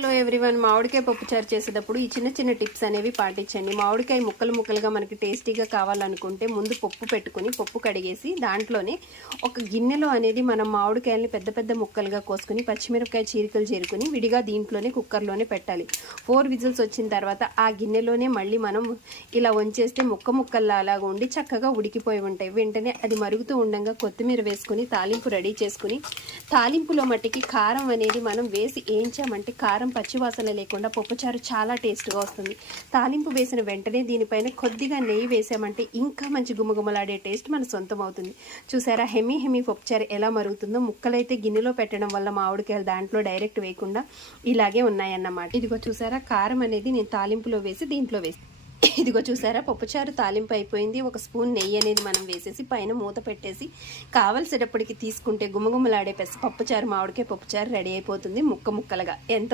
Hello everyone, మామిడికాయ పప్పుచారు చేసేటప్పుడు ఈ చిన్న చిన్న టిప్స్ అనేవి పాటించండి. మామిడికాయ ముక్కలు ముక్కలుగా మనకి టేస్టీగా కావాలనుకుంటే ముందు పప్పు పెట్టుకుని పప్పు కడిగేసి దాంట్లోనే ఒక గిన్నెలో అనేది మనం మామిడికాయల్ని పెద్ద పెద్ద ముక్కలుగా కోసుకుని పచ్చిమిరపకాయ చీరికలు చేరుకుని విడిగా దీంట్లోనే కుక్కర్లోనే పెట్టాలి. 4 విజిల్స్ వచ్చిన తర్వాత ఆ గిన్నెలోనే మళ్ళీ మనం ఇలా వంచేస్తే ముక్క ముక్కల్లా అలాగా ఉండి చక్కగా ఉడికిపోయి ఉంటాయి. వెంటనే అది మరుగుతూ ఉండగా కొత్తిమీర వేసుకుని తాలింపు రెడీ చేసుకుని తాలింపులో మట్టికి కారం అనేది మనం వేసి వేయించామంటే కారం పచ్చివాసన లేకుండా పప్పుచారు చాలా టేస్ట్గా వస్తుంది. తాలింపు వేసిన వెంటనే దీనిపైన కొద్దిగా నెయ్యి వేసామంటే ఇంకా మంచి గుమగుమలాడే టేస్ట్ మన సొంతం అవుతుంది. చూసారా హెమీ పప్పుచారు ఎలా మరుగుతుందో. ముక్కలైతే గిన్నెలో పెట్టడం వల్ల మామిడికాయలు దాంట్లో డైరెక్ట్ వేయకుండా ఇలాగే ఉన్నాయన్నమాట. ఇదిగో చూసారా కారం అనేది నేను తాలింపులో వేసి దీంట్లో వేసి ఇదిగో చూసారా పప్పుచారు తాలింపు అయిపోయింది. ఒక స్పూన్ నెయ్యి అనేది మనం వేసేసి పైన మూత పెట్టేసి కావలసేటప్పటికి తీసుకుంటే గుమగుమలాడే పప్పుచారు మామిడికాయ పప్పుచారు రెడీ అయిపోతుంది ముక్క ముక్కలుగా. ఎంత